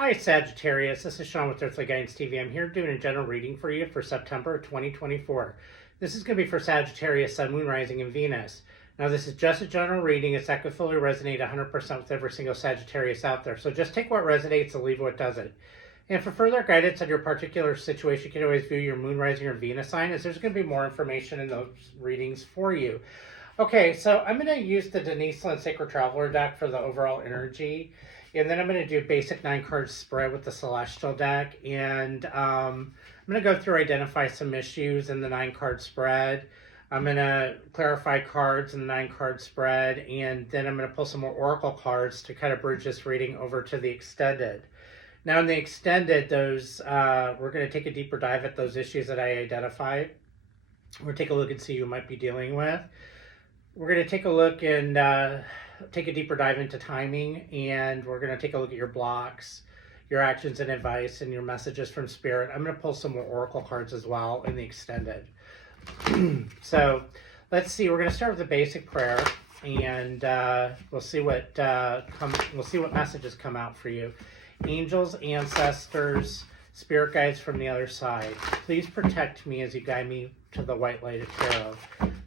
Hi, Sagittarius. This is Sean with Earthly Guidance TV. I'm here doing a general reading for you for September 2024. This is going to be for Sagittarius, Sun, Moon, Rising, and Venus. Now, this is just a general reading. It's not going to fully resonate 100% with every single Sagittarius out there. So just take what resonates and leave what doesn't. And for further guidance on your particular situation, you can always view your Moon, Rising, or Venus sign, as there's going to be more information in those readings for you. Okay, so I'm going to use the Denise Lynn Sacred Traveler deck for the overall energy. And then I'm going to do basic 9-card spread with the Celestial deck. And I'm going to go through, identify some issues in the 9-card spread. I'm going to clarify cards in the 9-card spread. And then I'm going to pull some more Oracle cards to kind of bridge this reading over to the extended. Now in the extended, we're going to take a deeper dive at those issues that I identified. We're going to take a look and see who you might be dealing with. We're going to take a look and take a deeper dive into timing, and we're going to take a look at your blocks, your actions and advice, and your messages from Spirit. I'm going to pull some more Oracle cards as well in the extended. So let's see. We're going to start with the basic prayer, and we'll see what messages come out for you. Angels, ancestors, spirit guides from the other side, please protect me as you guide me to the white light of tarot.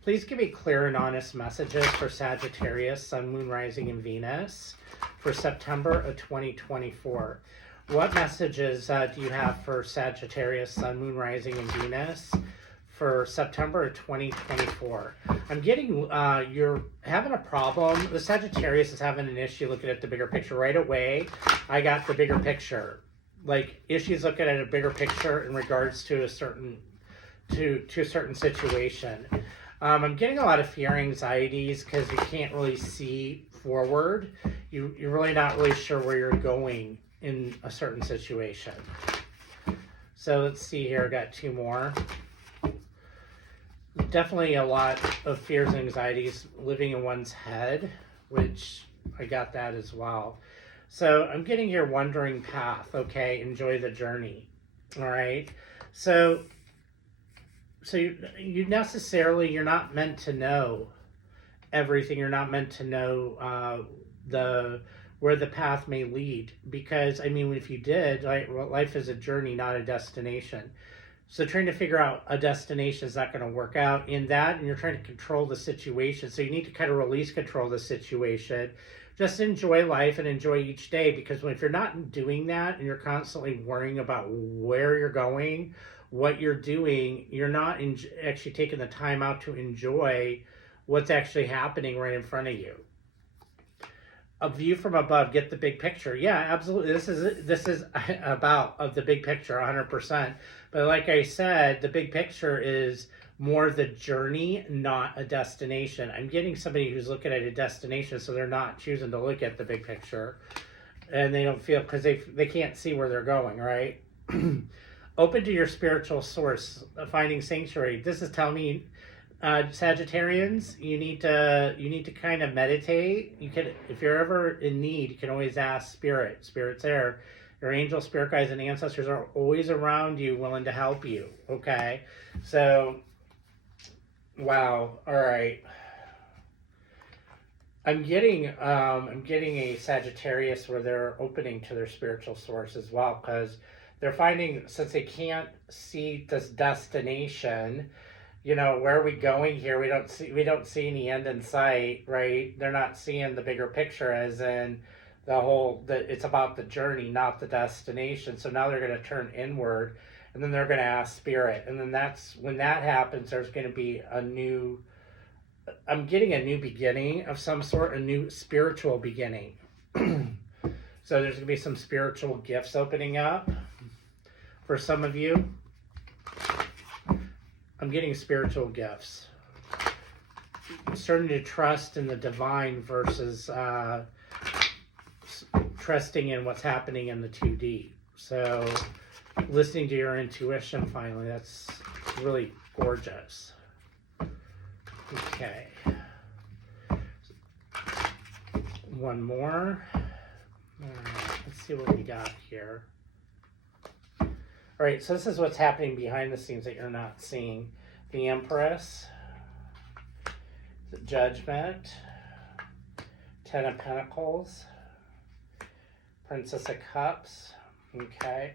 Please give me clear and honest messages for Sagittarius, Sun, Moon, Rising, and Venus for September of 2024. What messages do you have for Sagittarius, Sun, Moon, Rising, and Venus for September of 2024? I'm getting, you're having a problem. The Sagittarius is having an issue looking at the bigger picture. Right away, I got the bigger picture. Like, issues looking at a bigger picture in regards to a certain situation. I'm getting a lot of fear, anxieties, because you can't really see forward. You're really not really sure where you're going in a certain situation. So let's see here. I got two more. Definitely a lot of fears and anxieties living in one's head, which I got that as well. So I'm getting here wandering path. Okay, enjoy the journey. All right. So you're not meant to know everything. You're not meant to know where the path may lead, because I mean, if you did, life is a journey, not a destination. So trying to figure out a destination is not going to work out in that, and you're trying to control the situation. So you need to kind of release control of the situation. Just enjoy life and enjoy each day, because if you're not doing that and you're constantly worrying about where you're going, what you're doing, you're not actually taking the time out to enjoy what's actually happening right in front of you. A view from above, get the big picture. Yeah, absolutely. This is about of the big picture 100%. But like I said, the big picture is more the journey, not a destination. I'm getting somebody who's looking at a destination, so they're not choosing to look at the big picture, and they don't feel, because they can't see where they're going, right? Open to your spiritual source, finding sanctuary. This is telling me, Sagittarians, you need to kind of meditate. You can, if you're ever in need, you can always ask Spirit. Spirit's there. Your angel, spirit guides, and ancestors are always around you, willing to help you. Okay, so wow. All right. I'm getting a Sagittarius where they're opening to their spiritual source as well, because they're finding, since they can't see this destination, where are we going here? We don't see any end in sight, right? They're not seeing the bigger picture, as in it's about the journey, not the destination. So now they're going to turn inward, and then they're going to ask Spirit, and then when that happens, there's going to be I'm getting a new beginning of some sort, a new spiritual beginning. So there's going to be some spiritual gifts opening up for some of you. I'm getting spiritual gifts. I'm starting to trust in the divine versus trusting in what's happening in the 2D. So listening to your intuition finally, that's really gorgeous. Okay. One more. All right, let's see what we got here. All right, so this is what's happening behind the scenes that you're not seeing. The Empress, the Judgment, Ten of Pentacles, Princess of Cups, Okay.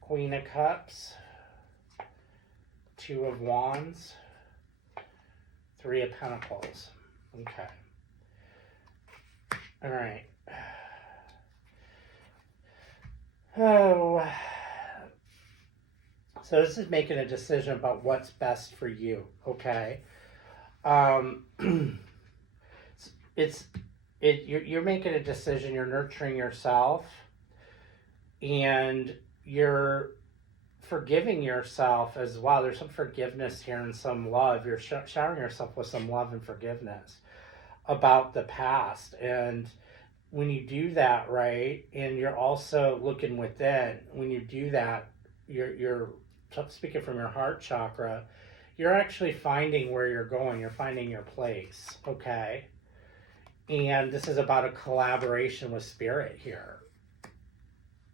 Queen of Cups, Two of Wands, Three of Pentacles. Okay. All right. Oh. So this is making a decision about what's best for you. Okay. Um, you're making a decision. You're nurturing yourself, and you're forgiving yourself as well. There's some forgiveness here and some love. You're showering yourself with some love and forgiveness about the past. And when you do that, right, and you're also looking within, when you do that, you're speaking from your heart chakra, you're actually finding where you're going. You're finding your place, okay? And this is about a collaboration with spirit here.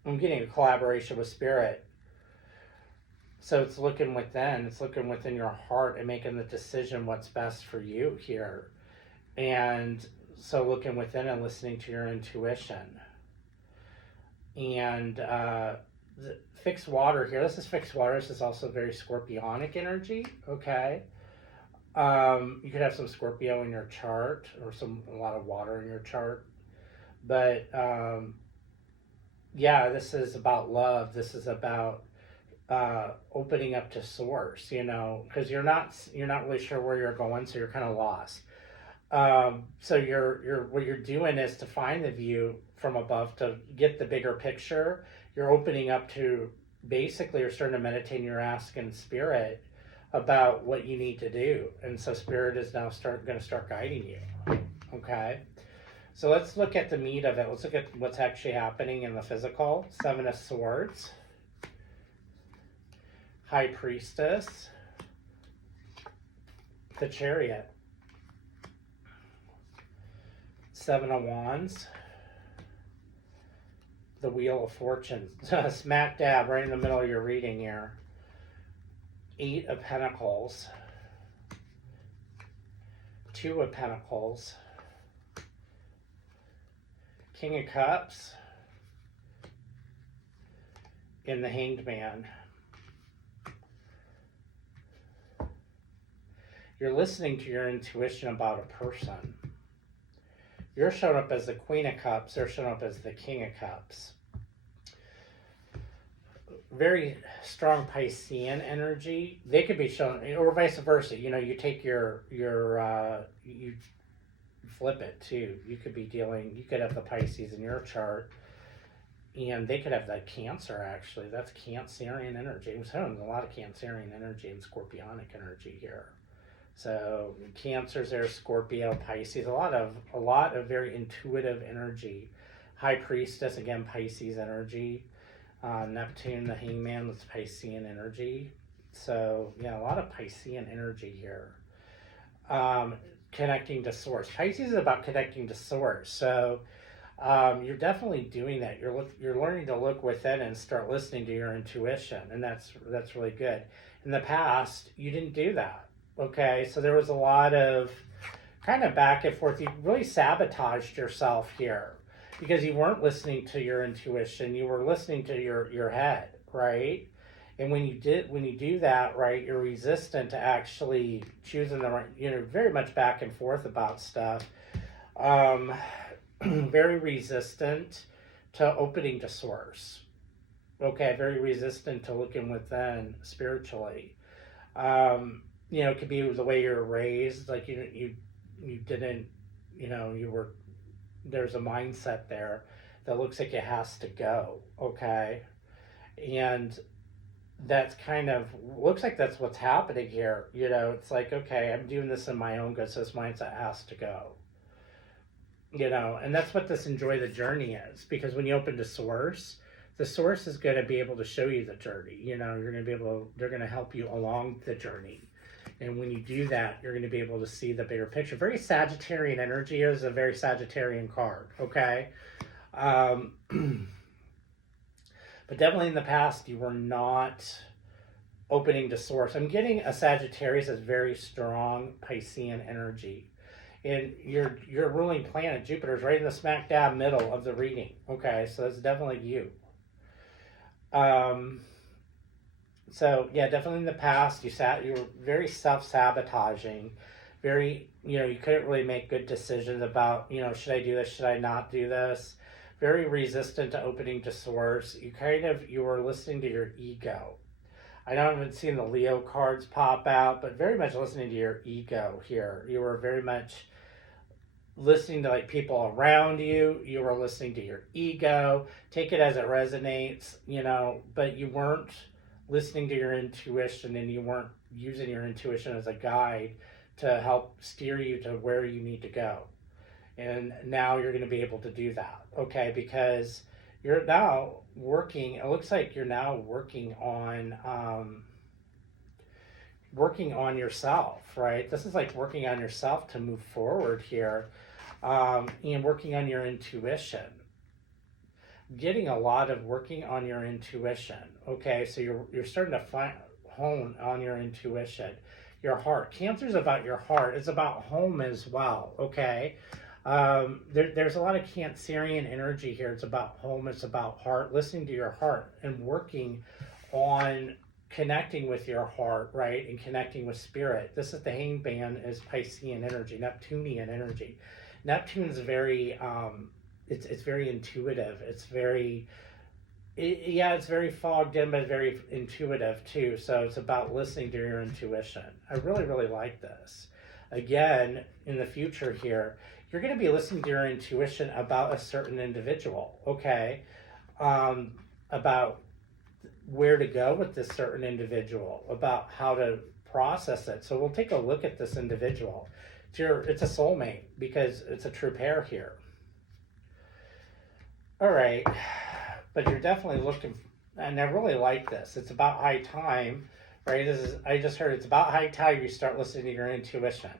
I'm getting a collaboration with spirit. So it's looking within. It's looking within your heart and making the decision what's best for you here. And so looking within and listening to your intuition. And fixed water here. This is fixed water. This is also very scorpionic energy, okay? You could have some Scorpio in your chart or a lot of water in your chart. But yeah, this is about love. This is about opening up to source, because you're not really sure where you're going, so you're kind of lost. So what you're doing is to find the view from above to get the bigger picture. You're opening up to, basically, you're starting to meditate and you're asking spirit about what you need to do. And so spirit is now going to start guiding you. Okay. So let's look at the meat of it. Let's look at what's actually happening in the physical. Seven of Swords, High Priestess, the Chariot, Seven of Wands, the Wheel of Fortune, smack dab right in the middle of your reading here. Eight of Pentacles, Two of Pentacles, King of Cups, and the Hanged Man. You're listening to your intuition about a person. You're showing up as the Queen of Cups. They're showing up as the King of Cups. Very strong Piscean energy. They could be shown, or vice versa. You take you flip it too. You could have the Pisces in your chart, and they could have that Cancer, actually. That's Cancerian energy. I'm showing a lot of Cancerian energy and Scorpionic energy here. So Cancer's there, Scorpio, Pisces, a lot of very intuitive energy. High Priestess, again, Pisces energy. Neptune, the Hangman, that's Piscean energy. So yeah, a lot of Piscean energy here. Connecting to source. Pisces is about connecting to source. So you're definitely doing that. You're learning to look within and start listening to your intuition, and that's really good. In the past, you didn't do that. Okay, so there was a lot of kind of back and forth. You really sabotaged yourself here because you weren't listening to your intuition. You were listening to your head, right? And when you do that, right, you're resistant to actually choosing the right, very much back and forth about stuff. Very resistant to opening to source. Okay, very resistant to looking within spiritually. It could be the way you're raised, like you didn't, there's a mindset there that looks like it has to go, okay? And that's looks like that's what's happening here. It's like, okay, I'm doing this in my own good, so this mindset has to go. And that's what this enjoy the journey is, because when you open to source, the source is going to be able to show you the journey. They're going to help you along the journey. And when you do that, you're going to be able to see the bigger picture. Very Sagittarian energy is a very Sagittarian card, okay? But definitely in the past, you were not opening to source. I'm getting a Sagittarius as very strong Piscean energy. And your ruling planet, Jupiter, is right in the smack dab middle of the reading, okay? So that's definitely you. Um, so yeah, definitely in the past you were very self-sabotaging, very, you couldn't really make good decisions about, should I do this, should I not do this? Very resistant to opening to source. You were listening to your ego. I don't even seen the Leo cards pop out, but very much listening to your ego here. You were very much listening to like people around you. You were listening to your ego. Take it as it resonates, but you weren't listening to your intuition, and you weren't using your intuition as a guide to help steer you to where you need to go. And now you're going to be able to do that, okay? Because you're now working. It looks like you're now working on yourself, right? This is like working on yourself to move forward here, and working on your intuition. Getting a lot of working on your intuition. Okay, so you're starting to hone on your intuition, your heart. Cancer's about your heart. It's about home as well. Okay, there's a lot of Cancerian energy here. It's about home. It's about heart. Listening to your heart and working on connecting with your heart, right, and connecting with spirit. This is the hangman, is Piscean energy, Neptunian energy. Neptune's very it's very intuitive. It's very it's very fogged in, but very intuitive too. So it's about listening to your intuition. I really, really like this. Again, in the future here, you're going to be listening to your intuition about a certain individual, okay? About where to go with this certain individual, about how to process it. So we'll take a look at this individual. It's a soulmate because it's a true pair here. All right, but you're definitely looking, and I really like this. It's about high time, right? I just heard it's about high time you start listening to your intuition.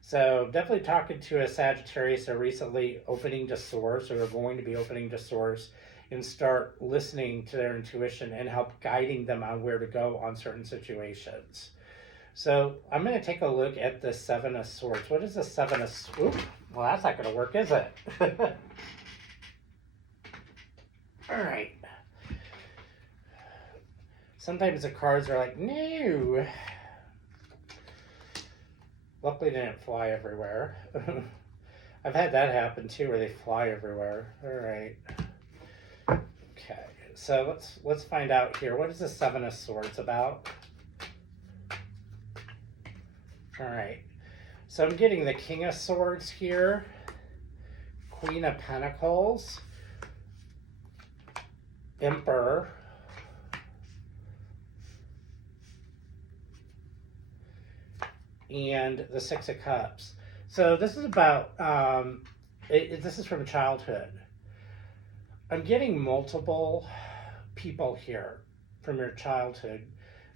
So definitely talking to a Sagittarius are recently opening to source, or they're going to be opening to source, and start listening to their intuition and help guiding them on where to go on certain situations. So I'm going to take a look at the Seven of Swords. What is the Seven of Swords? Well, that's not going to work, is it? All right. Sometimes the cards are like, no. Luckily, they didn't fly everywhere. I've had that happen too, where they fly everywhere. All right. Okay. So let's find out here. What is the Seven of Swords about? All right. So I'm getting the King of Swords here, Queen of Pentacles, Emperor, and the Six of Cups. So this is about, this is from childhood. I'm getting multiple people here from your childhood.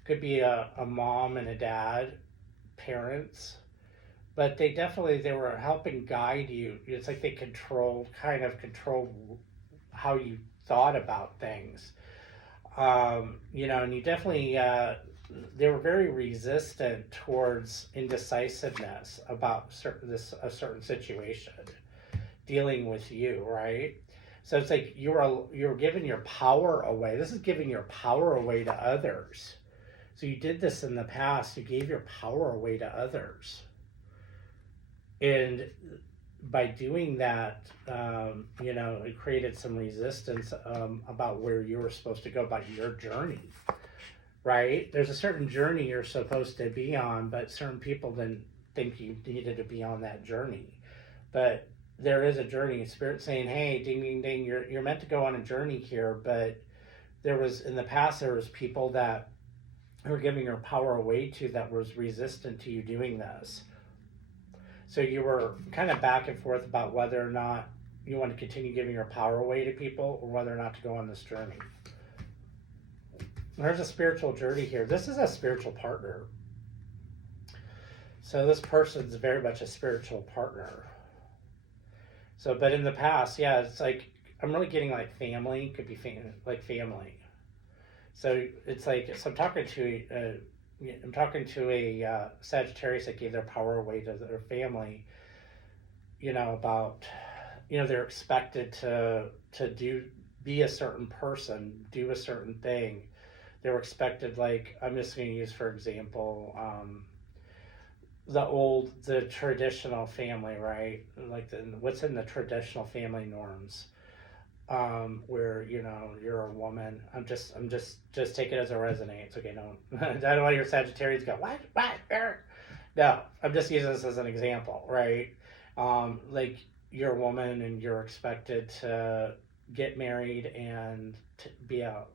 Could be a mom and a dad, parents, but they were helping guide you. It's like they controlled how you thought about things. And you definitely, they were very resistant towards indecisiveness about a certain situation dealing with you, right? So it's like you're giving your power away. This is giving your power away to others. So you did this in the past. You gave your power away to others. And by doing that, it created some resistance about where you were supposed to go, about your journey, right? There's a certain journey you're supposed to be on, but certain people didn't think you needed to be on that journey. But there is a journey. Spirit saying, hey, ding, ding, ding, you're meant to go on a journey here. But in the past, there was people that were giving your power away to that was resistant to you doing this. So you were kind of back and forth about whether or not you want to continue giving your power away to people, or whether or not to go on this journey. There's a spiritual journey here. This is a spiritual partner. So this person's very much a spiritual partner. So, but in the past, yeah, it's like, I'm really getting like family, could be like family. So it's like, so I'm talking to a Sagittarius that gave their power away to their family, about, they're expected to do be a certain person, do a certain thing. They were expected, like, I'm just going to use, for example, the traditional family, right? Like, what's in the traditional family norms, where, you're a woman. Just take it as it resonates. Okay, don't, I don't want your Sagittarius go, what, no, I'm just using this as an example, right? Like, you're a woman and you're expected to get married and to be a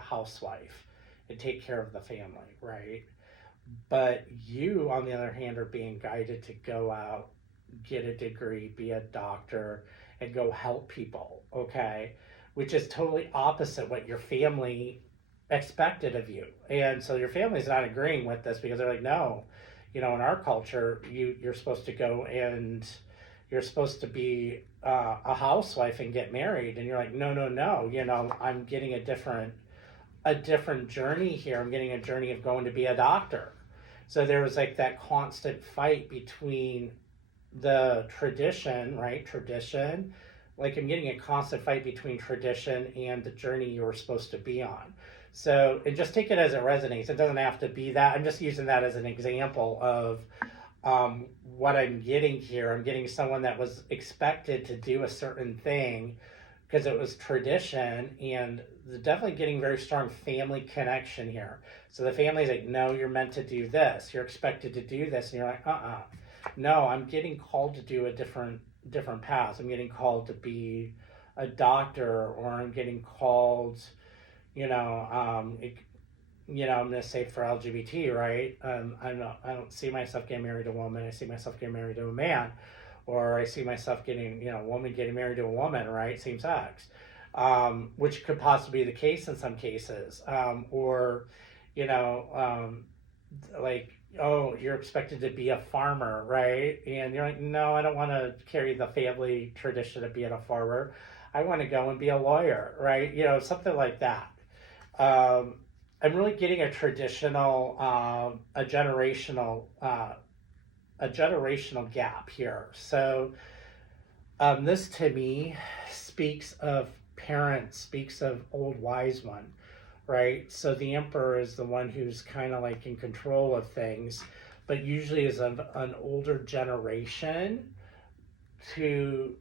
housewife and take care of the family, right? But you, on the other hand, are being guided to go out, get a degree, be a doctor, and go help people, okay? Which is totally opposite what your family expected of you. And so your family's not agreeing with this because they're like, no, in our culture, you're supposed to go and you're supposed to be a housewife and get married. And you're like, no, no, no, I'm getting a different journey here. I'm getting a journey of going to be a doctor. So there was like that constant fight between the tradition, right? Tradition. Like, I'm getting a constant fight between tradition and the journey you were supposed to be on. So, and just take it as it resonates. It doesn't have to be that. I'm just using that as an example of what I'm getting here. I'm getting someone that was expected to do a certain thing because it was tradition, and definitely getting very strong family connection here. So the family's like, no, you're meant to do this. You're expected to do this. And you're like, no, I'm getting called to do a different path. I'm getting called to be a doctor, or I'm getting called, I'm going to say for LGBT, right? I don't see myself getting married to a woman. I see myself getting married to a man, or I see myself getting, a woman getting married to a woman, right? Same sex, which could possibly be the case in some cases. Or, like, oh, you're expected to be a farmer, right? And you're like, no, I don't want to carry the family tradition of being a farmer. I want to go and be a lawyer, right? Something like that. I'm really getting a traditional, a generational gap here. So this to me speaks of parents, speaks of old wise one, right? So the emperor is the one who's kind of like in control of things, but usually is an older generation to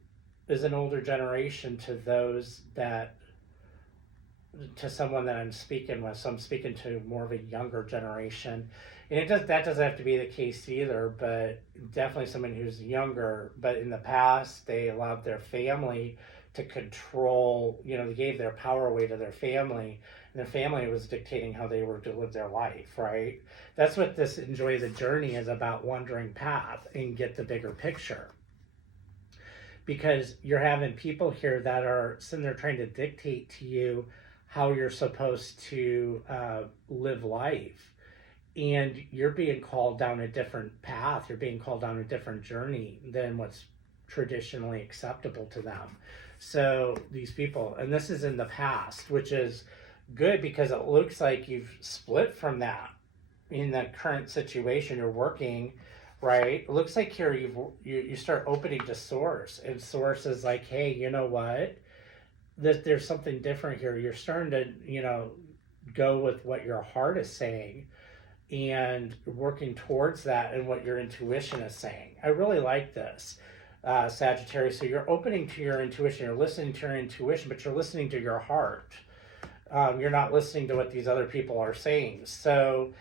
those that, to someone that I'm speaking with. So I'm speaking to more of a younger generation. And that doesn't have to be the case either, but definitely someone who's younger. But in the past, they allowed their family to control, they gave their power away to their family, and their family was dictating how they were to live their life, right? That's what this Enjoy the Journey is about, wandering path and get the bigger picture. Because you're having people here that are sitting there trying to dictate to you how you're supposed to live life. And you're being called down a different path. You're being called down a different journey than what's traditionally acceptable to them. So these people, and this is in the past, which is good because it looks like you've split from that in the current situation you're working, right? It looks like here you start opening to source, and source is like, hey, you know what? There's something different here. You're starting to, go with what your heart is saying and working towards that and what your intuition is saying. I really like this, Sagittarius. So you're opening to your intuition. You're listening to your intuition, but you're listening to your heart. You're not listening to what these other people are saying. So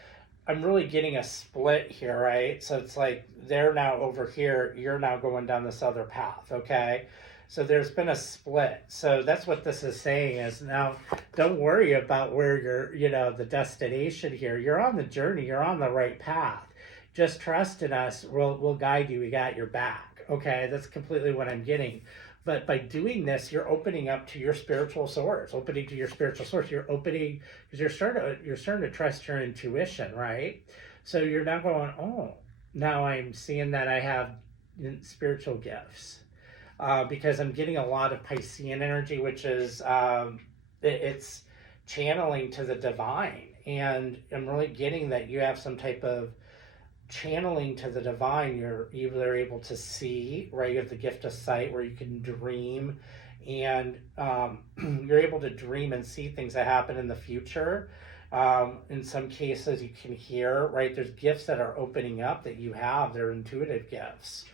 I'm really getting a split here, right? So it's like they're now over here. You're now going down this other path, okay? So there's been a split. So that's what this is saying is, now don't worry about where you're, the destination here. You're on the journey. You're on the right path. Just trust in us. We'll guide you. We got your back. Okay, that's completely what I'm getting. But by doing this, you're opening up to your spiritual source. Opening to your spiritual source. You're opening because you're starting to trust your intuition, right? So you're now going, oh, now I'm seeing that I have spiritual gifts. Because I'm getting a lot of Piscean energy, which is it's channeling to the divine, and I'm really getting that you have some type of channeling to the divine. You're either able to see, right? You have the gift of sight where you can dream and you're able to dream and see things that happen in the future. In some cases, you can hear, right? There's gifts that are opening up that you have. They're intuitive gifts.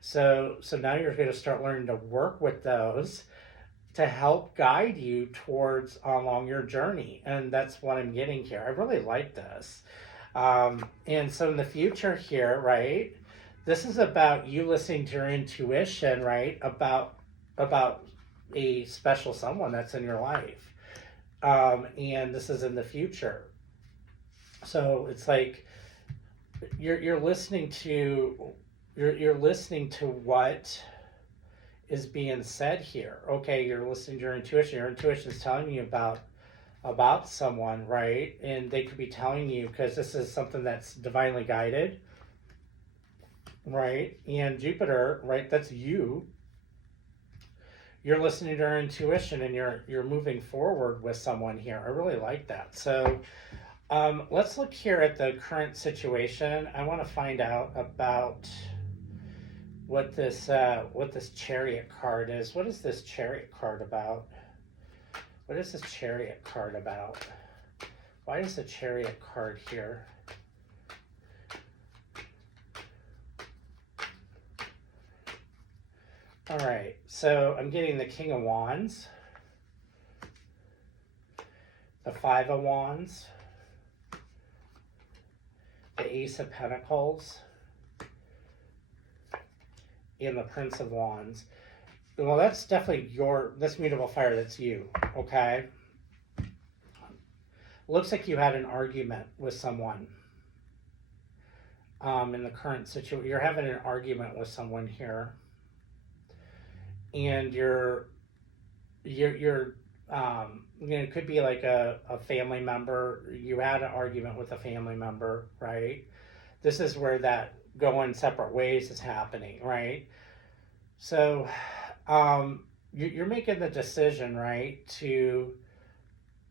So now you're going to start learning to work with those to help guide you towards along your journey. And that's what I'm getting here. I really like this. And so in the future here, right, this is about you listening to your intuition, right, about a special someone that's in your life. And this is in the future. So it's like you're listening to what is being said here. Okay, you're listening to your intuition. Your intuition is telling you about someone, right? And they could be telling you, because this is something that's divinely guided, right? And Jupiter, right, that's you. You're listening to your intuition, and you're moving forward with someone here. I really like that. So let's look here at the current situation. I want to find out about what this Chariot card is. What is this Chariot card about? What is this Chariot card about? Why is the Chariot card here? All right, so I'm getting the King of Wands, the Five of Wands, the Ace of Pentacles, and the Prince of Wands. Well, that's definitely this mutable fire, that's you, okay? Looks like you had an argument with someone in the current situation. You're having an argument with someone here. And it could be like a family member. You had an argument with a family member, right? This is where that going separate ways is happening, right? So you're making the decision, right, to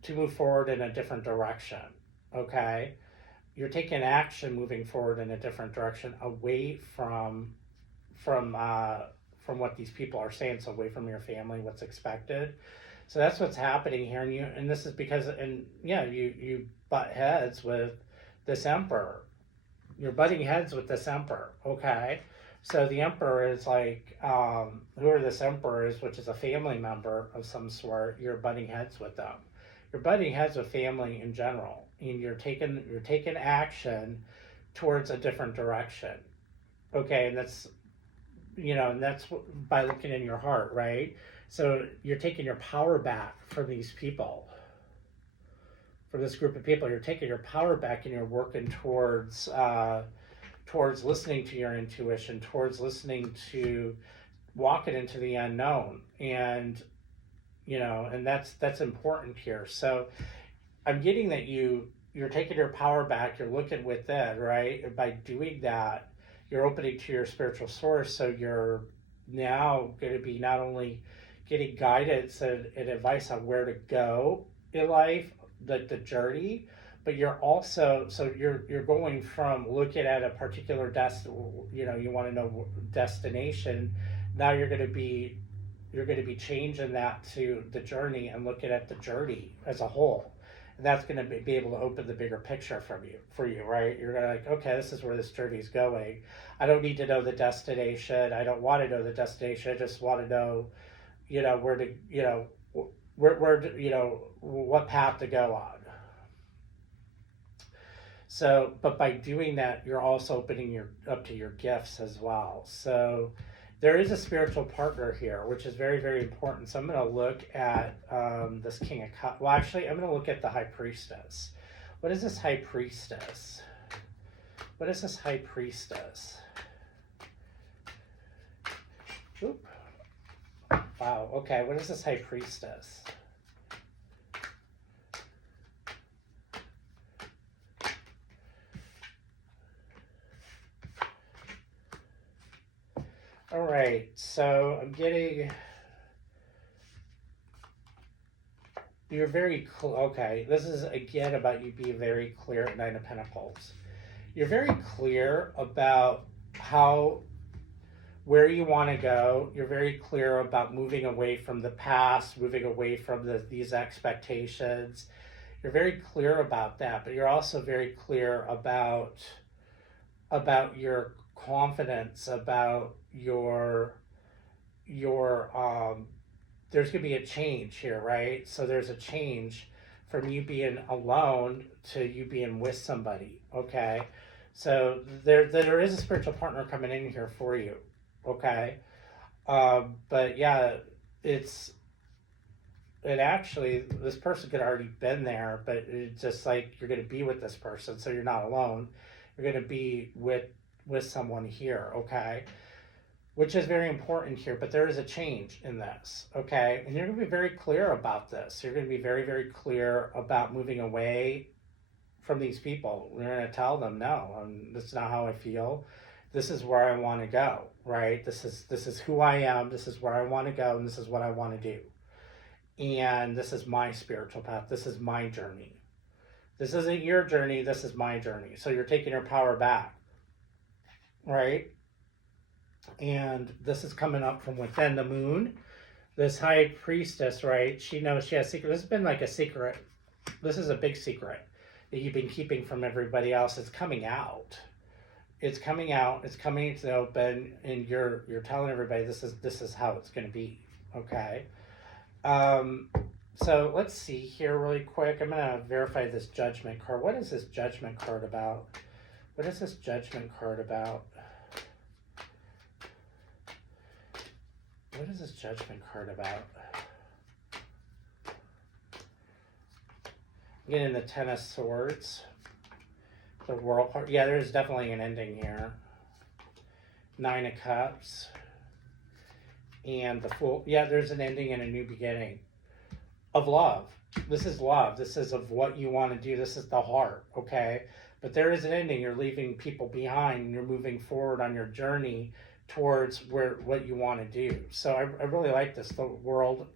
move forward in a different direction, okay? You're taking action moving forward in a different direction, away from what these people are saying, so away from your family, what's expected. So that's what's happening here, and this is because, you butt heads with this Emperor. You're butting heads with this Emperor, okay? So the Emperor is like, whoever this Emperor is, which is a family member of some sort, you're butting heads with them. You're butting heads with family in general, and you're taking action towards a different direction, okay? And that's by looking in your heart, right? So you're taking your power back from these people, from this group of people. You're taking your power back, and you're working towards listening to your intuition, towards listening to walking into the unknown, and that's important here. So I'm getting that you're taking your power back. You're looking within, right? And by doing that, you're opening to your spiritual source, so you're now going to be not only getting guidance and advice on where to go in life, the journey, but you're also, so you're going from looking at a particular you want to know destination. Now you're going to be changing that to the journey and looking at the journey as a whole. That's going to be able to open the bigger picture for you, right? You're going to like, okay, this is where this journey is going. I don't need to know the destination. I don't want to know the destination. I just want to know, where to, what path to go on. So, but by doing that, you're also opening up to your gifts as well. So there is a spiritual partner here, which is very, very important. So I'm going to look at this King of Cups. Well, actually, I'm going to look at the High Priestess. What is this High Priestess? What is this High Priestess? Oop. Wow, okay, what is this High Priestess? All right, so I'm getting, you're very clear. Okay, this is again about you being very clear at Nine of Pentacles. You're very clear about where you want to go. You're very clear about moving away from the past, moving away from these expectations. You're very clear about that, but you're also very clear about your confidence, about your there's going to be a change here, right? So there's a change from you being alone to you being with somebody, okay? So there is a spiritual partner coming in here for you, okay? But yeah, it actually, this person could already been there, but it's just like you're going to be with this person, so you're not alone. You're going to be with someone here, okay? Which is very important here, but there is a change in this, okay? And you're going to be very clear about this. You're going to be very, very clear about moving away from these people. You're going to tell them, no, this is not how I feel. This is where I want to go, right? This is who I am. This is where I want to go, and this is what I want to do. And this is my spiritual path. This is my journey. This isn't your journey. This is my journey. So you're taking your power back, right? And this is coming up from within the moon. This high priestess, right? She knows she has secret. This has been like a secret. This is a big secret that you've been keeping from everybody else. It's coming out. It's coming out. It's coming to the open, and you're telling everybody this is how it's going to be. Okay. So let's see here really quick. I'm going to verify this judgment card. What is this judgment card about? What is this judgment card about? What is this judgment card about? I'm getting the Ten of Swords. The World card. Yeah, there's definitely an ending here. Nine of Cups. And the Fool. Yeah, there's an ending and a new beginning. Of love. This is love. This is of what you want to do. This is the heart, okay? But there is an ending. You're leaving people behind, and you're moving forward on your journey towards what you want to do. So I really like this. The world,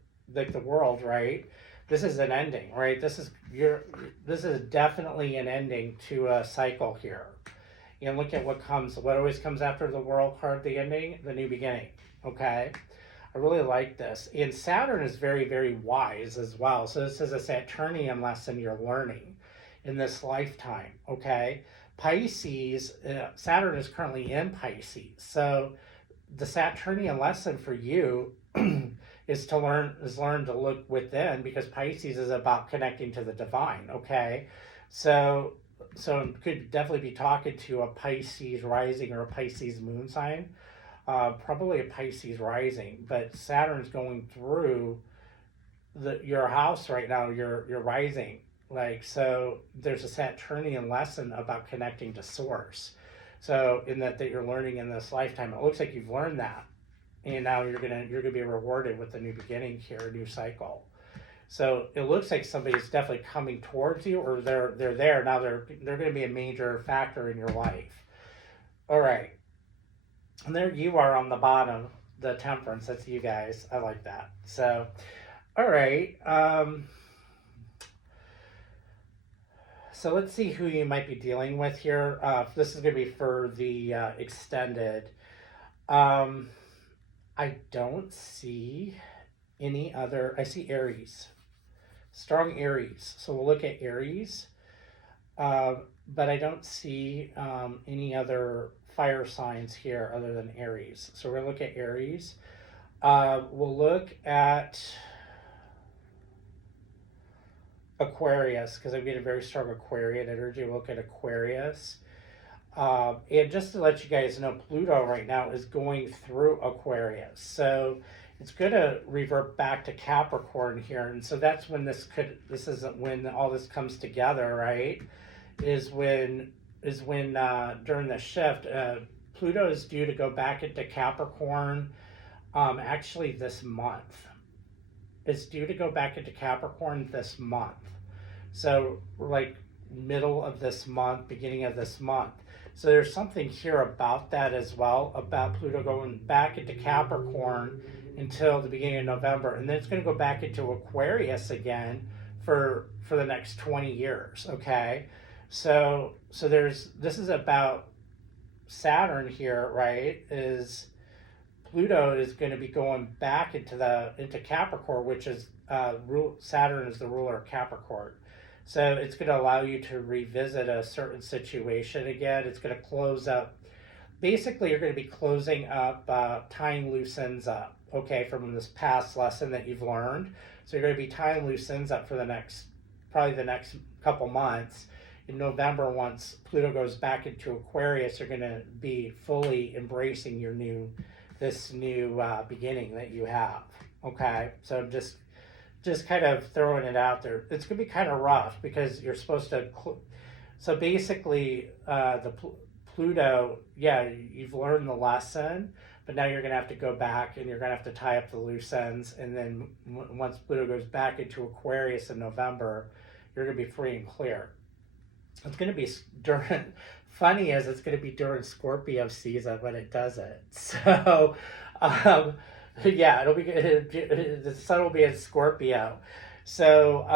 right? This is an ending, right? This is definitely an ending to a cycle here. And look at what always comes after the World card, the ending, the new beginning. Okay? I really like this. And Saturn is very, very wise as well. So this is a Saturnian lesson you're learning in this lifetime. Okay? Pisces, Saturn is currently in Pisces. So the Saturnian lesson for you is to learn to look within, because Pisces is about connecting to the divine. Okay? So it could definitely be talking to a Pisces rising or a Pisces moon sign. Probably a Pisces rising, but Saturn's going through your house right now, your rising. Like, so there's a Saturnian lesson about connecting to source. So in that you're learning in this lifetime, it looks like you've learned that, and now you're gonna be rewarded with a new beginning here, a new cycle. So it looks like somebody's definitely coming towards you, or they're there now. They're going to be a major factor in your life. All right, and there you are on the bottom, the Temperance. That's you guys. I like that. So, all right. So let's see who you might be dealing with here. This is going to be for the extended. I don't see any other. I see Aries. Strong Aries. So we'll look at Aries. But I don't see any other fire signs here other than Aries. So we're going to look at Aries. We'll look at Aquarius, because I'm getting a very strong Aquarian energy. We'll look at Aquarius. And just to let you guys know, Pluto right now is going through Aquarius. So it's going to revert back to Capricorn here. And so that's when this isn't when all this comes together, right? Is when during the shift, Pluto is due to go back into Capricorn actually this month. It's due to go back into Capricorn this month. So like middle of this month, beginning of this month. So there's something here about that as well, about Pluto going back into Capricorn until the beginning of November. And then it's going to go back into Aquarius again for the next 20 years, okay? So this is about Saturn here, right? Is Pluto is going to be going back into Capricorn, which is Saturn is the ruler of Capricorn. So it's going to allow you to revisit a certain situation again. It's going to close up. Basically, you're going to be closing up, tying loose ends up, okay, from this past lesson that you've learned. So you're going to be tying loose ends up for probably the next couple months. In November, once Pluto goes back into Aquarius, you're going to be fully embracing this new beginning that you have. Okay, so just kind of throwing it out there. It's going to be kind of rough because you're supposed to. So basically, Pluto, yeah, you've learned the lesson, but now you're going to have to go back and you're going to have to tie up the loose ends. And then once Pluto goes back into Aquarius in November, you're going to be free and clear. It's going to be funny as it's going to be during Scorpio season when it does it. So, yeah, it'll be the sun will be in Scorpio. So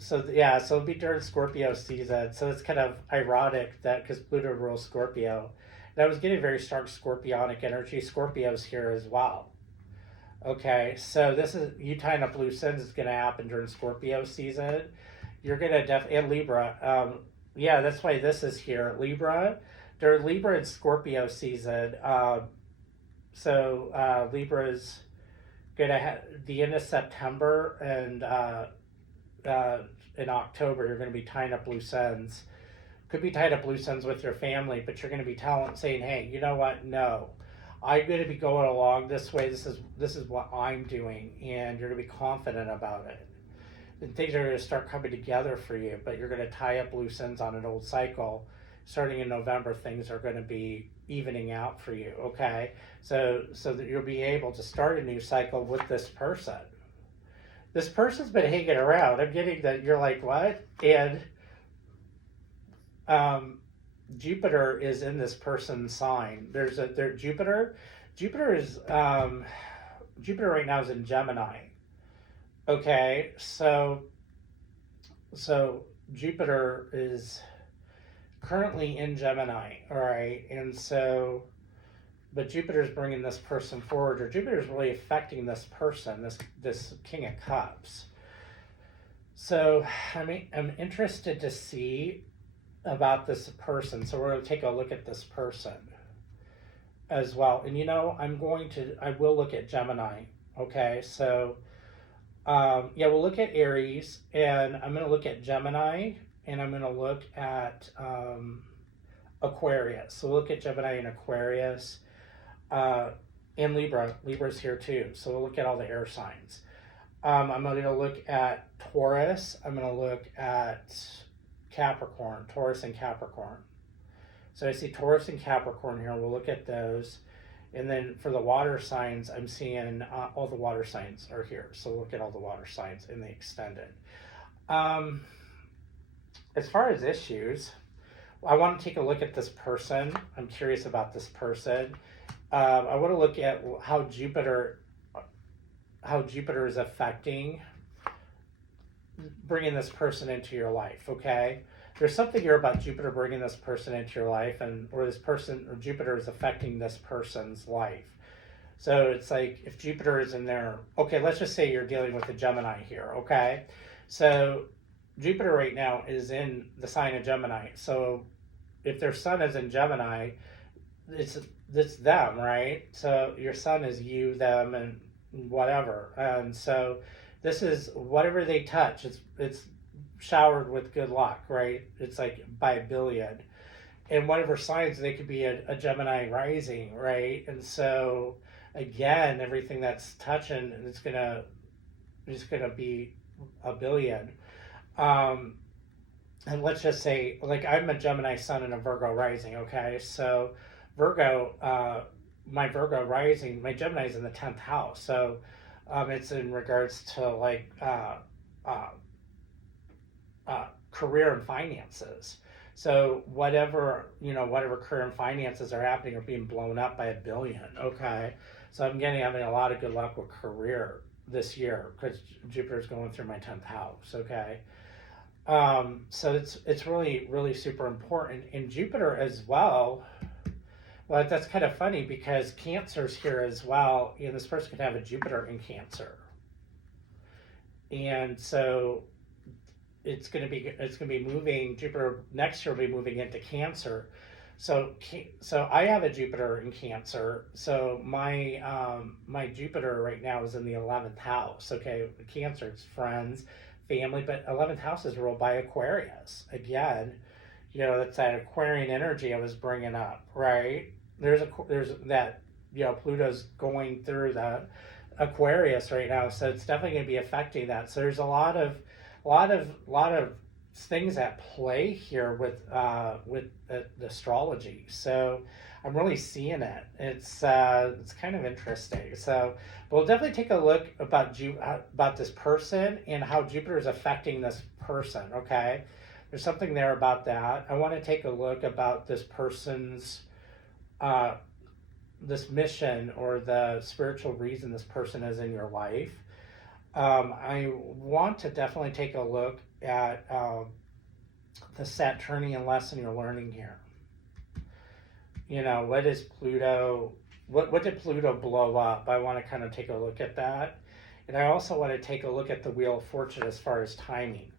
it'll be during Scorpio season. So it's kind of ironic that because Pluto rules Scorpio, and I was getting very strong Scorpionic energy. Scorpio's here as well. Okay, so this is you tying up loose ends is going to happen during Scorpio season. You're going to and Libra. Yeah, that's why this is here. Libra, during Libra and Scorpio season. Libra's going to have the end of September and in October, you're going to be tying up loose ends. Could be tied up loose ends with your family, but you're going to be saying, hey, you know what? No, I'm going to be going along this way. This is what I'm doing, and you're going to be confident about it. And things are going to start coming together for you, but you're going to tie up loose ends on an old cycle. Starting in November, things are going to be evening out for you, okay? So that you'll be able to start a new cycle with this person. This person's been hanging around. I'm getting that you're like, what? And Jupiter is in this person's sign. Jupiter right now is in Gemini. Okay, so Jupiter is currently in Gemini, all right, and so, but Jupiter's bringing this person forward, or Jupiter's really affecting this person, this King of Cups. So, I'm interested to see about this person, so we're going to take a look at this person as well, and I will look at Gemini, okay, so, we'll look at Aries, and I'm going to look at Gemini, and I'm going to look at Aquarius. So we'll look at Gemini and Aquarius, and Libra. Libra's here too. So we'll look at all the air signs. I'm going to look at Taurus. I'm going to look at Capricorn, Taurus and Capricorn. So I see Taurus and Capricorn here. We'll look at those. And then for the water signs, I'm seeing all the water signs are here. So we'll look at all the water signs in the extended. As far as issues, I want to take a look at this person. I'm curious about this person. I want to look at how Jupiter is affecting bringing this person into your life, okay? There's something here about Jupiter bringing this person into your life, or Jupiter is affecting this person's life. So it's like if Jupiter is in there, okay, let's just say you're dealing with a Gemini here, okay? So Jupiter right now is in the sign of Gemini. So if their sun is in Gemini, it's them, right? So your sun is you, them, and whatever. And so this is whatever they touch, it's showered with good luck, right? It's like by a billion. And whatever signs, they could be a Gemini rising, right? And so again, everything that's touching, it's gonna be a billion. And let's just say, like, I'm a Gemini sun and a Virgo rising, okay? So Virgo, my Virgo rising, my Gemini's in the 10th house. So it's in regards to like career and finances. So whatever career and finances are happening are being blown up by a billion, okay? So I'm having a lot of good luck with career this year because Jupiter's going through my 10th house, okay? So it's really, really super important. And Jupiter as well, Well, that's kind of funny because Cancer's here as well. You know, this person could have a Jupiter in Cancer, and so it's gonna be moving. Jupiter next year will be moving into Cancer. So I have a Jupiter in Cancer. So my Jupiter right now is in the 11th house. Okay, Cancer, it's friends, family, but 11th house is ruled by Aquarius. Again, you know, that's that Aquarian energy I was bringing up, right? There's that, you know, Pluto's going through the Aquarius right now, so it's definitely going to be affecting that. So there's a lot of things at play here with the astrology. So I'm really seeing it. It's kind of interesting. So we'll definitely take a look about this person and how Jupiter is affecting this person. Okay, there's something there about that. I want to take a look about this person's this mission or the spiritual reason this person is in your life. I want to definitely take a look at the Saturnian lesson you're learning here. You know, what is Pluto? What did Pluto blow up? I want to kind of take a look at that. And I also want to take a look at the Wheel of Fortune as far as timing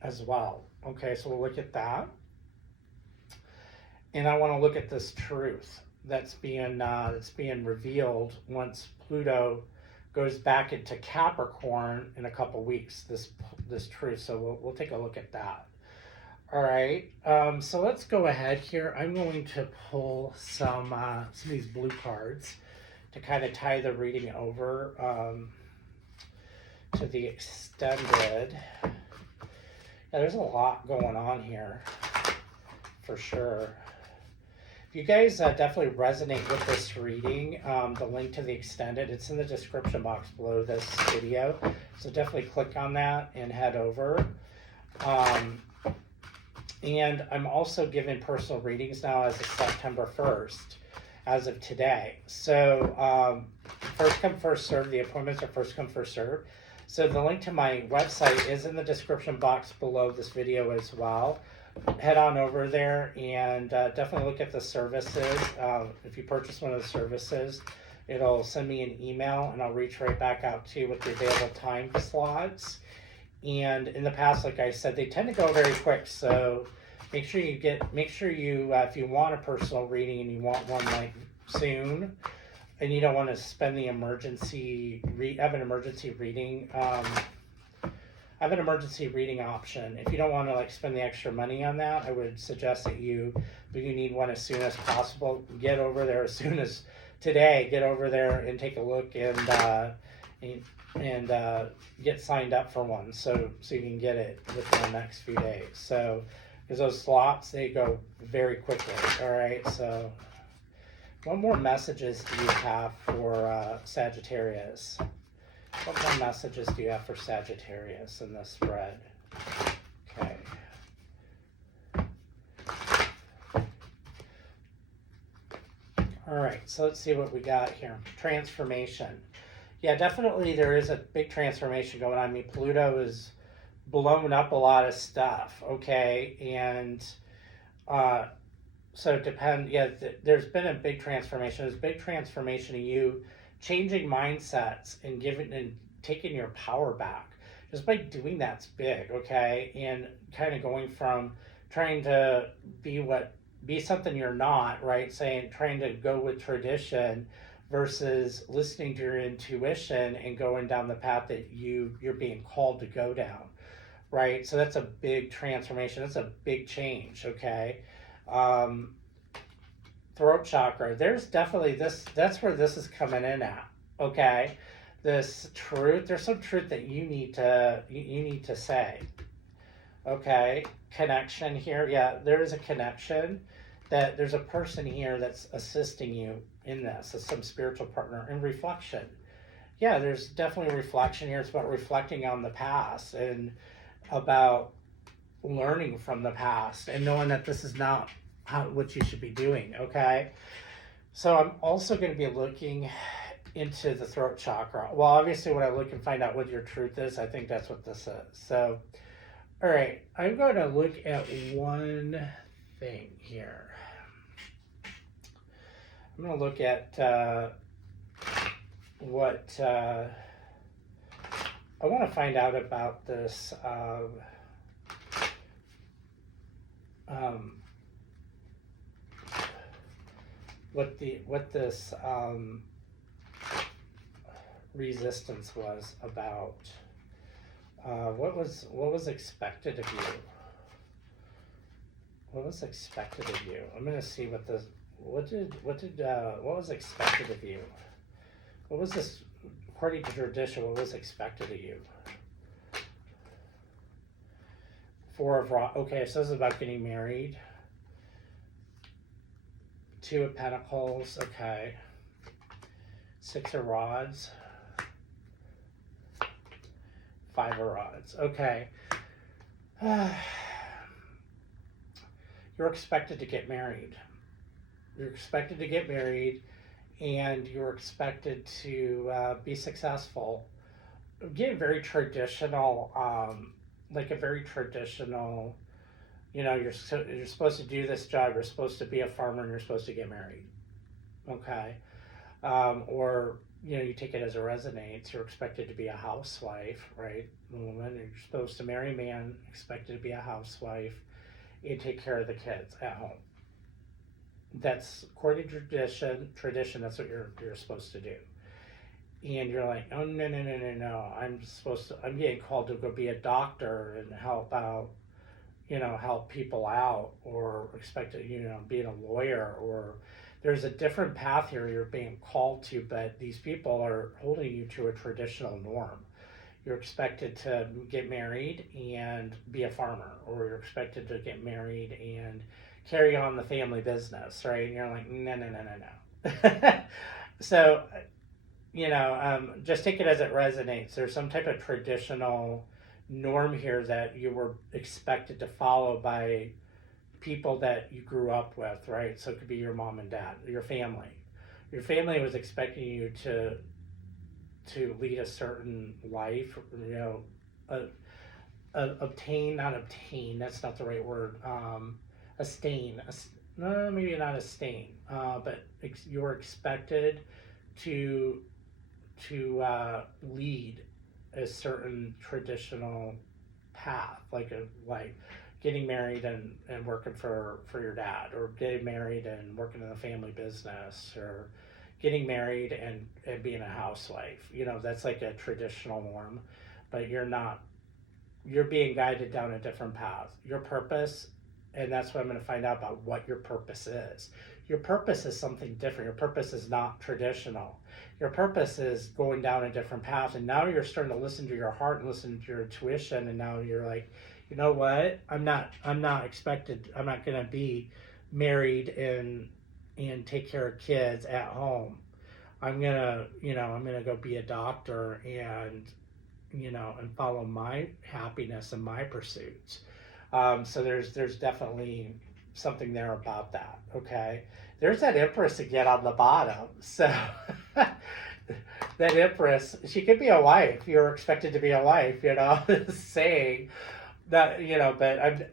as well. Okay, so we'll look at that. And I want to look at this truth that's being revealed once Pluto goes back into Capricorn in a couple weeks. This truth, so we'll take a look at that. All right. So let's go ahead here. I'm going to pull some of these blue cards to kind of tie the reading over to the extended. Yeah, there's a lot going on here for sure. If you guys definitely resonate with this reading, the link to the extended, it's in the description box below this video. So definitely click on that and head over. And I'm also giving personal readings now as of September 1st, as of today. So first come, first serve. The appointments are first come, first serve. So the link to my website is in the description box below this video as well. Head on over there and definitely look at the services. If you purchase one of the services, it'll send me an email and I'll reach right back out to you with the available time slots. And in the past, like I said, they tend to go very quick. So make sure you if you want a personal reading and you want one like soon, and you don't want to spend the have an emergency reading. I have an emergency reading option. If you don't want to like spend the extra money on that, I would suggest that you need one as soon as possible. Get over there as soon as today. Get over there and take a look and get signed up for one, so you can get it within the next few days. So because those slots, they go very quickly. All right. So what more messages do you have for Sagittarius? What more messages do you have for Sagittarius in this spread? Okay. All right, so let's see what we got here. Transformation. Yeah, definitely there is a big transformation going on. I mean, Pluto is blowing up a lot of stuff, okay? And so there's been a big transformation. There's a big transformation of you changing mindsets and taking your power back. Just by doing that's big, okay? And kind of going from trying to be something you're not, right? Trying to go with tradition versus listening to your intuition and going down the path that you're being called to go down, right? So that's a big transformation. That's a big change, okay? Throat chakra, there's definitely that's where this is coming in at, okay? This truth, there's some truth that you need to say, okay? Connection here, yeah, there is a connection, that there's a person here that's assisting you in this, as some spiritual partner. And reflection, yeah, there's definitely reflection here. It's about reflecting on the past and about learning from the past and knowing that this is not what you should be doing, okay? So I'm also going to be looking into the throat chakra. Well, obviously when I look and find out what your truth is, I think that's what this is. So, all right, I'm going to look at one thing here. I'm going to look at what I want to find out about this. What this resistance was about. What was expected of you? What was expected of you? I'm gonna see what was expected of you? What was this, according to tradition, what was expected of you? Four of Rods. Okay, so this is about getting married. Two of Pentacles. Okay. Six of Rods. Five of Rods. Okay. You're expected to get married. You're expected to get married, and you're expected to be successful. Get very traditional, like a very traditional, you're supposed to do this job, you're supposed to be a farmer, and you're supposed to get married. Okay. Or, you take it as a resonates, you're expected to be a housewife, right? The woman, you're supposed to marry a man, expected to be a housewife, and take care of the kids at home. That's according to tradition, that's what you're supposed to do. And you're like, oh, no, I'm getting called to go be a doctor and help out, help people out, or expected, being a lawyer, or there's a different path here you're being called to, but these people are holding you to a traditional norm. You're expected to get married and be a farmer, or you're expected to get married and carry on the family business, right? And you're like, no. So, just take it as it resonates. There's some type of traditional norm here that you were expected to follow by people that you grew up with, right? So it could be your mom and dad, your family. Your family was expecting you to lead a certain life, that's not the right word, no, maybe not a stain, but you're expected to lead a certain traditional path, like getting married and working for your dad, or getting married and working in the family business, or getting married and being a housewife. That's like a traditional norm, but you're being guided down a different path. Your purpose, and that's what I'm going to find out about what your purpose is. Your purpose is something different. Your purpose is not traditional. Your purpose is going down a different path, and now you're starting to listen to your heart and listen to your intuition, and now you're like, you know what? I'm not expected. I'm not going to be married and take care of kids at home. I'm gonna go be a doctor and follow my happiness and my pursuits. So there's definitely something there about that. Okay, there's that Empress again on the bottom. So that Empress, she could be a wife. You're expected to be a wife. Saying that, but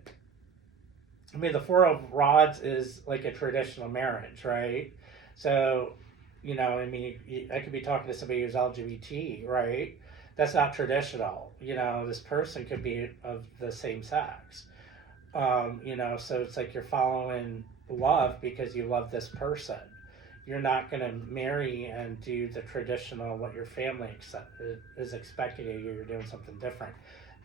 the Four of Rods is like a traditional marriage, right? So, I could be talking to somebody who's LGBT, right? That's not traditional. This person could be of the same sex. So it's like you're following love because you love this person. You're not going to marry and do the traditional, what your family is expecting of you. You're doing something different.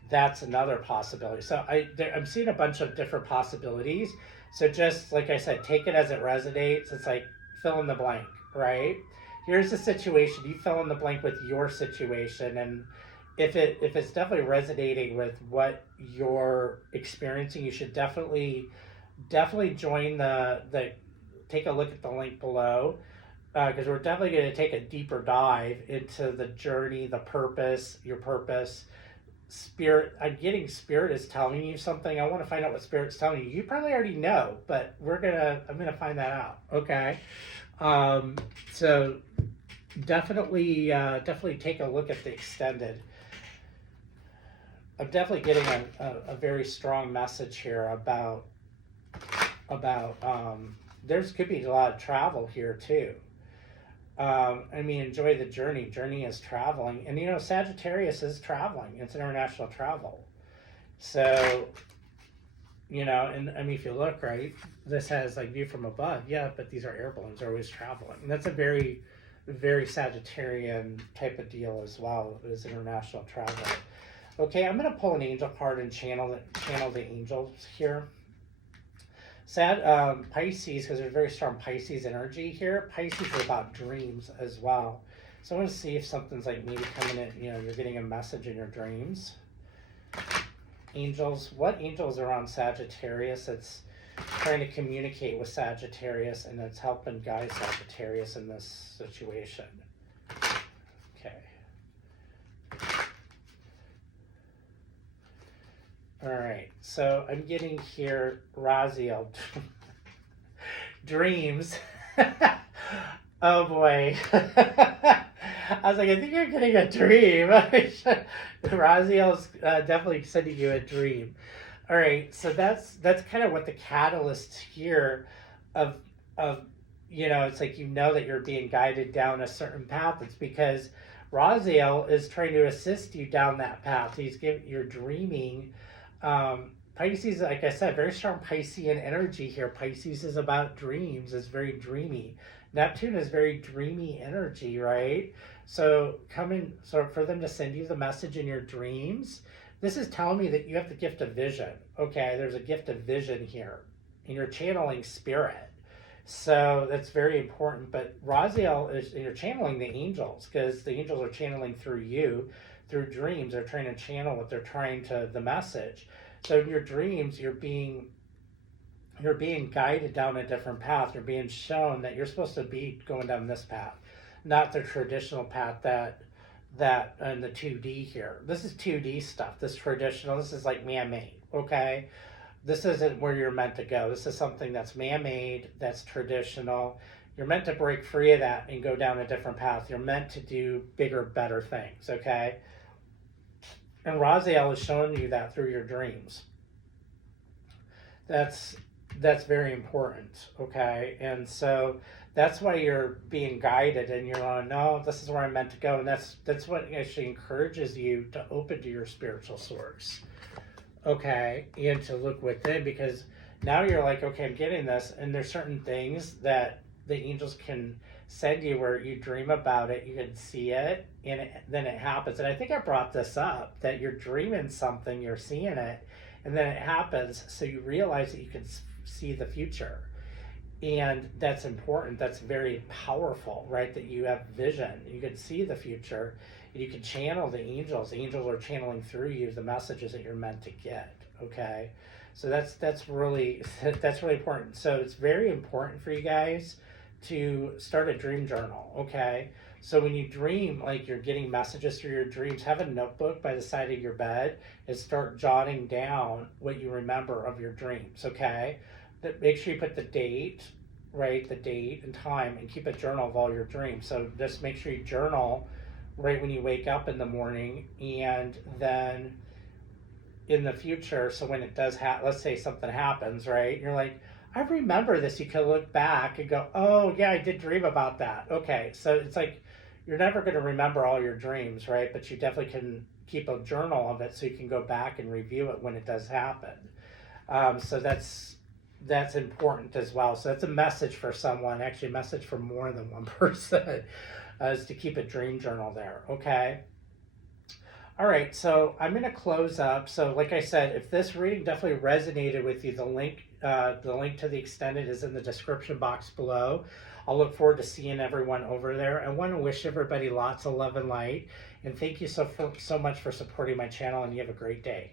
That's another possibility. So I'm seeing a bunch of different possibilities. So just like I said, take it as it resonates. It's like fill in the blank, right? Here's the situation. You fill in the blank with your situation, and if it's definitely resonating with what you're experiencing, you should definitely join the take a look at the link below, because we're definitely going to take a deeper dive into the journey, the purpose, your purpose. Spirit, I'm getting Spirit is telling you something. I want to find out what Spirit's telling you. You probably already know, but I'm gonna find that out. Okay. So definitely take a look at the extended. I'm definitely getting a very strong message here about there's could be a lot of travel here too. I mean, enjoy the journey. Journey is traveling, and you know, Sagittarius is traveling. It's international travel. So, you know, and I mean, if you look right, this has like view from above, yeah, but these are air balloons. They're always traveling, and that's a very, very Sagittarian type of deal as well. Is international travel. Okay, I'm gonna pull an angel card and channel the angels here. Pisces, because there's very strong Pisces energy here. Pisces are about dreams as well. So I want to see if something's like maybe coming in, you know, you're getting a message in your dreams. Angels, what angels are on Sagittarius? It's trying to communicate with Sagittarius, and it's helping guide Sagittarius in this situation. Okay. All right, so I'm getting here Raziel. Dreams. Oh boy. I was like, I think you're getting a dream. Raziel's definitely sending you a dream. All right, so that's kind of what the catalyst here of you know, it's like you know that you're being guided down a certain path. It's because Raziel is trying to assist you down that path. You're dreaming. Pisces, like I said, very strong Piscean energy here. Pisces is about dreams. It's very dreamy. Neptune is very dreamy energy, right? So for them to send you the message in your dreams, this is telling me that you have the gift of vision. Okay, there's a gift of vision here, and you're channeling spirit. So that's very important. But Raziel you're channeling the angels, because the angels are channeling through you, through dreams. They're trying to channel what they're trying to, the message. So in your dreams, you're being guided down a different path. You're being shown that you're supposed to be going down this path, not the traditional path that in the 2D here. This is 2D stuff. This traditional, this is like man-made, okay? This isn't where you're meant to go. This is something that's man-made, that's traditional. You're meant to break free of that and go down a different path. You're meant to do bigger, better things, okay? And Raziel is showing you that through your dreams. That's very important, okay? And so that's why you're being guided, and you're on, no, this is where I'm meant to go. And that's what actually encourages you to open to your spiritual source, okay? And to look within, because now you're like, okay, I'm getting this, and there's certain things that the angels can send you where you dream about it, you can see it, and then it happens. And I think I brought this up, that you're dreaming something, you're seeing it, and then it happens, so you realize that you can see the future. And that's important. That's very powerful, right? That you have vision. You can see the future, and you can channel the angels. The angels are channeling through you the messages that you're meant to get, okay? So that's really important. So it's very important for you guys to start a dream journal, okay? So when you dream, like you're getting messages through your dreams, have a notebook by the side of your bed and start jotting down what you remember of your dreams, okay? Make sure you put the date, right? The date and time, and keep a journal of all your dreams. So just make sure you journal right when you wake up in the morning, and then in the future, so when it does let's say something happens, right? You're like, I remember this. You can look back and go, oh yeah, I did dream about that. Okay, so it's like you're never going to remember all your dreams, right? But you definitely can keep a journal of it, so you can go back and review it when it does happen. So that's important as well. So that's a message for someone, actually a message for more than one person, is to keep a dream journal there, okay? All right, so I'm going to close up. So like I said, if this reading definitely resonated with you, the link to the extended is in the description box below. I'll look forward to seeing everyone over there. I want to wish everybody lots of love and light. And thank you so much for supporting my channel, and you have a great day.